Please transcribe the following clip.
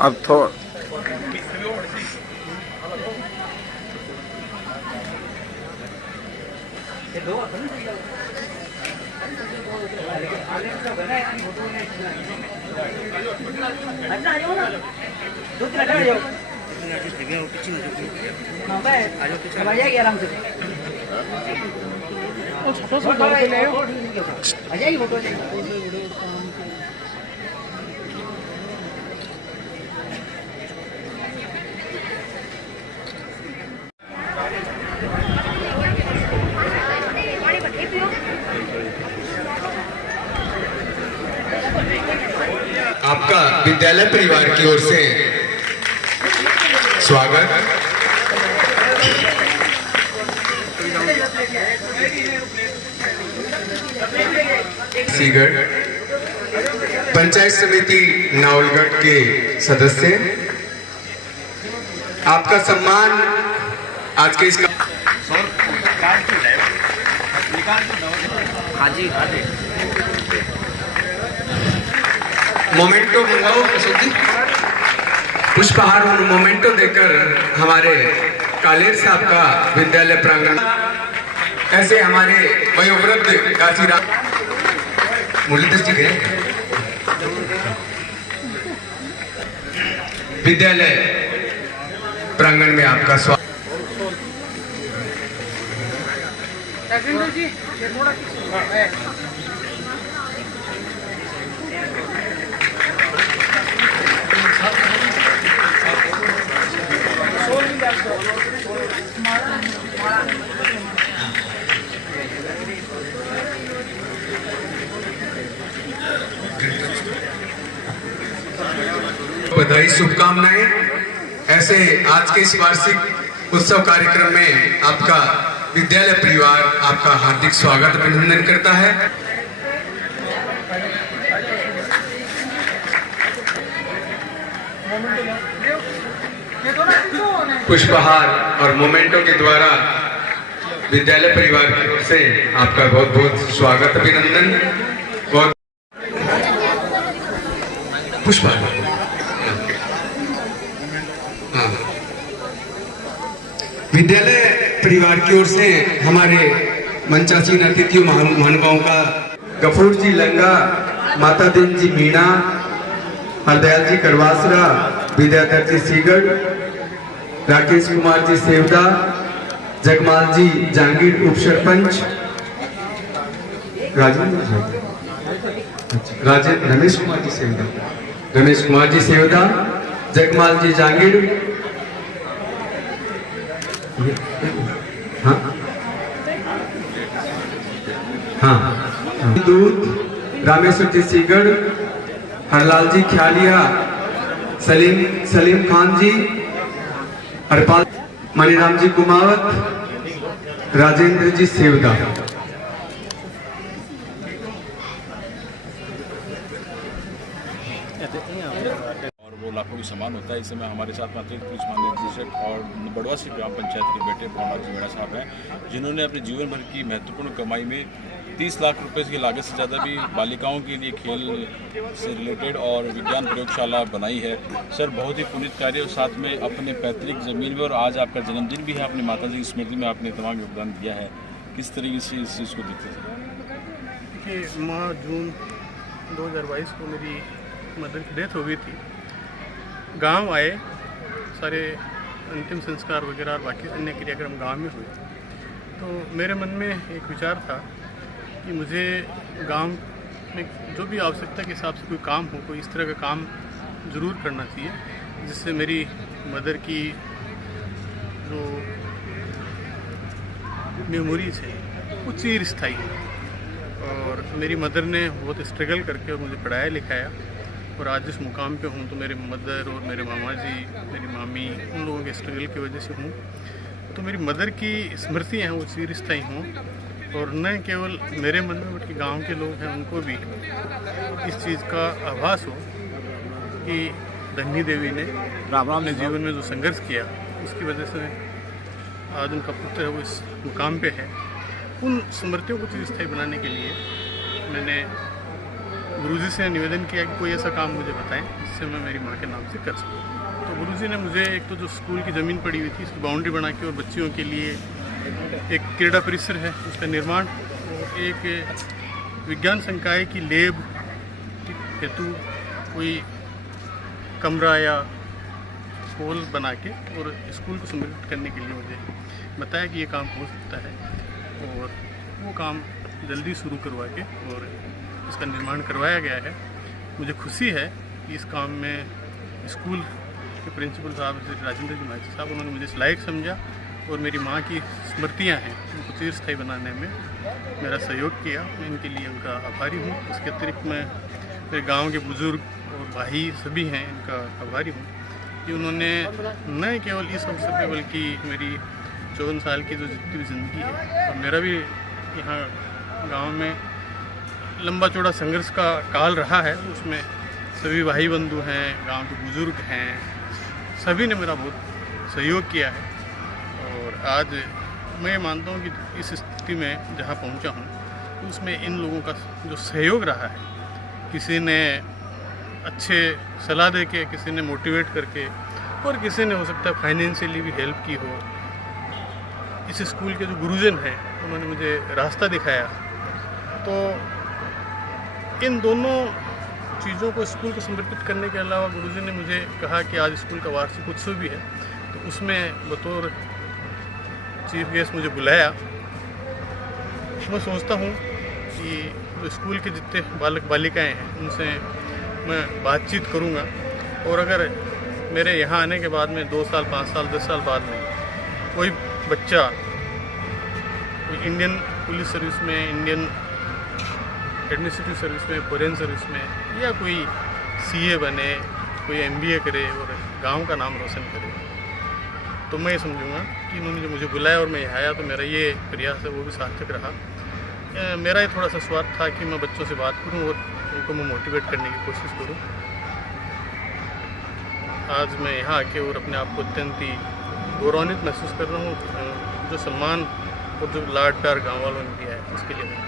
अब थोड़ा आराम से आ जाएगी फोटो। आपका विद्यालय परिवार की ओर से स्वागत। सीगढ़ पंचायत समिति नावलगढ़ के सदस्य, आपका सम्मान आज के इस मोमेंटो मंगाओ पुष्पहार मोमेंटो देकर हमारे कालेर साहब का विद्यालय प्रांगण, ऐसे हमारे वयोवृद्ध काशीराम मुरलीधर जी गए विद्यालय प्रांगण में आपका स्वागत। बधाई शुभकामनाएं। ऐसे आज के इस वार्षिक उत्सव कार्यक्रम में आपका विद्यालय परिवार आपका हार्दिक स्वागत अभिनंदन करता है। पुष्पहार और मोमेंटो के द्वारा विद्यालय परिवार की ओर से आपका बहुत बहुत स्वागत अभिनंदन। बहुत पुष्पहार विद्यालय परिवार की ओर से हमारे मंचासीन अतिथियों महानुभावों का गफूर जी लंगा, माता दीन जी मीणा, हरदयाल जी करवासरा, विद्याधर जी सीगढ़, राकेश कुमार जी सेवदा, जगमाल जी जांगीर उप सरपंच, रमेश कुमार जी सेवदा, जगमाल जी जांगीर, हाँ हाँ दूत, रामेश्वर जी सीगढ़, हरलाल जी ख्यालिया, सलीम खान जी, हरपाल, मणिराम जी कुमावत, राजेंद्र जी सेवदा। और वो लाखों की समान होता है। इस समय हमारे साथ अतिरिक्त पुलिस महानिदेशक और बड़वा से ग्राम पंचायत के बेटे भवनलाल जी मीणा साहब हैं, जिन्होंने अपने जीवन भर की महत्वपूर्ण कमाई में 30 लाख रुपए की लागत से ज़्यादा भी बालिकाओं के लिए खेल से रिलेटेड और विज्ञान प्रयोगशाला बनाई है। सर, बहुत ही पुनीत कार्य, और साथ में अपने पैतृक ज़मीन में, और आज आपका जन्मदिन भी है, अपनी माता जी की स्मृति में आपने तमाम योगदान दिया है। किस तरीके से इस चीज़ को देखते हैं? देखिए, माह जून 2022 को मेरी मदर की डेथ हो गई थी। गांव आए, सारे अंतिम संस्कार वगैरह और बाकी अन्य क्रियाक्रम गांव में हुए, तो मेरे मन में एक विचार था कि मुझे गांव में जो भी आवश्यकता के हिसाब से कोई काम हो, कोई इस तरह का काम ज़रूर करना चाहिए जिससे मेरी मदर की जो मेमोरीज है वो चिर स्थायी है। और मेरी मदर ने बहुत स्ट्रगल करके और मुझे पढ़ाया लिखाया, और आज जिस मुकाम पे हूँ तो मेरे मदर और मेरे मामा जी, मेरी मामी, उन लोगों के स्ट्रगल की वजह से हूँ। तो मेरी मदर की स्मृतियाँ हैं वो चिर स्थायी हों, और न केवल मेरे मन में बल्कि गांव के लोग हैं उनको भी इस चीज़ का आभास हो कि धन्नी देवी ने अपने जीवन में जो संघर्ष किया उसकी वजह से आज उनका पुत्र है वो इस मुकाम पे है। उन स्मृतियों को चिरस्थायी बनाने के लिए मैंने गुरुजी से निवेदन किया कि कोई ऐसा काम मुझे बताएं जिससे मैं मेरी माँ के नाम से कर सकूँ। तो गुरुजी ने मुझे एक तो जो स्कूल की ज़मीन पड़ी हुई थी उसकी बाउंड्री बना के और बच्चियों के लिए एक क्रीड़ा परिसर है उसका निर्माण और एक विज्ञान संकाय की लैब हेतु कोई कमरा या हॉल बना के और स्कूल को समृद्ध करने के लिए मुझे बताया कि ये काम हो सकता है और वो काम जल्दी शुरू करवा के और इसका निर्माण करवाया गया है। मुझे खुशी है कि इस काम में स्कूल के प्रिंसिपल साहब राजेंद्र जी माइती साहब उन्होंने मुझे इस लायक समझा और मेरी माँ की स्मृतियाँ हैं उनको चिरस्थायी बनाने में मेरा सहयोग किया। मैं इनके लिए उनका आभारी हूँ। इसके अतिरिक्त मैं मेरे गांव के बुज़ुर्ग और भाई सभी हैं इनका आभारी हूँ कि उन्होंने न केवल इस अवसर पर बल्कि मेरी 54 साल की जो जितनी भी ज़िंदगी है और मेरा भी यहाँ गांव में लंबा चौड़ा संघर्ष का काल रहा है, उसमें सभी भाई बंधु हैं, गांव के बुज़ुर्ग हैं, सभी ने मेरा बहुत सहयोग किया है। और आज मैं मानता हूँ कि इस स्थिति में जहाँ पहुँचा हूँ तो उसमें इन लोगों का जो सहयोग रहा है, किसी ने अच्छे सलाह दे के, किसी ने मोटिवेट करके और किसी ने हो सकता है फाइनेंशियली भी हेल्प की हो। इस स्कूल के जो गुरुजन हैं उन्होंने मुझे रास्ता दिखाया। तो इन दोनों चीज़ों को स्कूल को समर्पित करने के अलावा गुरुजी ने मुझे कहा कि आज स्कूल का वार्षिक उत्सव भी है तो उसमें बतौर चीफ गेस्ट मुझे बुलाया। मैं सोचता हूँ कि जो स्कूल के जितने बालक बालिकाएं हैं उनसे मैं बातचीत करूँगा और अगर मेरे यहाँ आने के बाद में 2 साल 5 साल 10 साल बाद में कोई बच्चा कोई इंडियन पुलिस सर्विस में, इंडियन एडमिनिस्ट्रेटिव सर्विस में, फॉरेन सर्विस में या कोई सीए बने, कोई एमबीए करे और गांव का नाम रोशन करे तो मैं समझूंगा कि इन्होंने जो मुझे बुलाया और मैं यहाँ आया तो मेरा ये प्रयास है वो भी सार्थक रहा। मेरा ये थोड़ा सा स्वार्थ था कि मैं बच्चों से बात करूं और उनको मैं मोटिवेट करने की कोशिश करूं। आज मैं यहाँ आके और अपने आप को अत्यंत ही गौरवान्वित महसूस कर रहा हूँ। जो सम्मान और जो लाड प्यार गाँव वालों ने दिया है उसके लिए मैं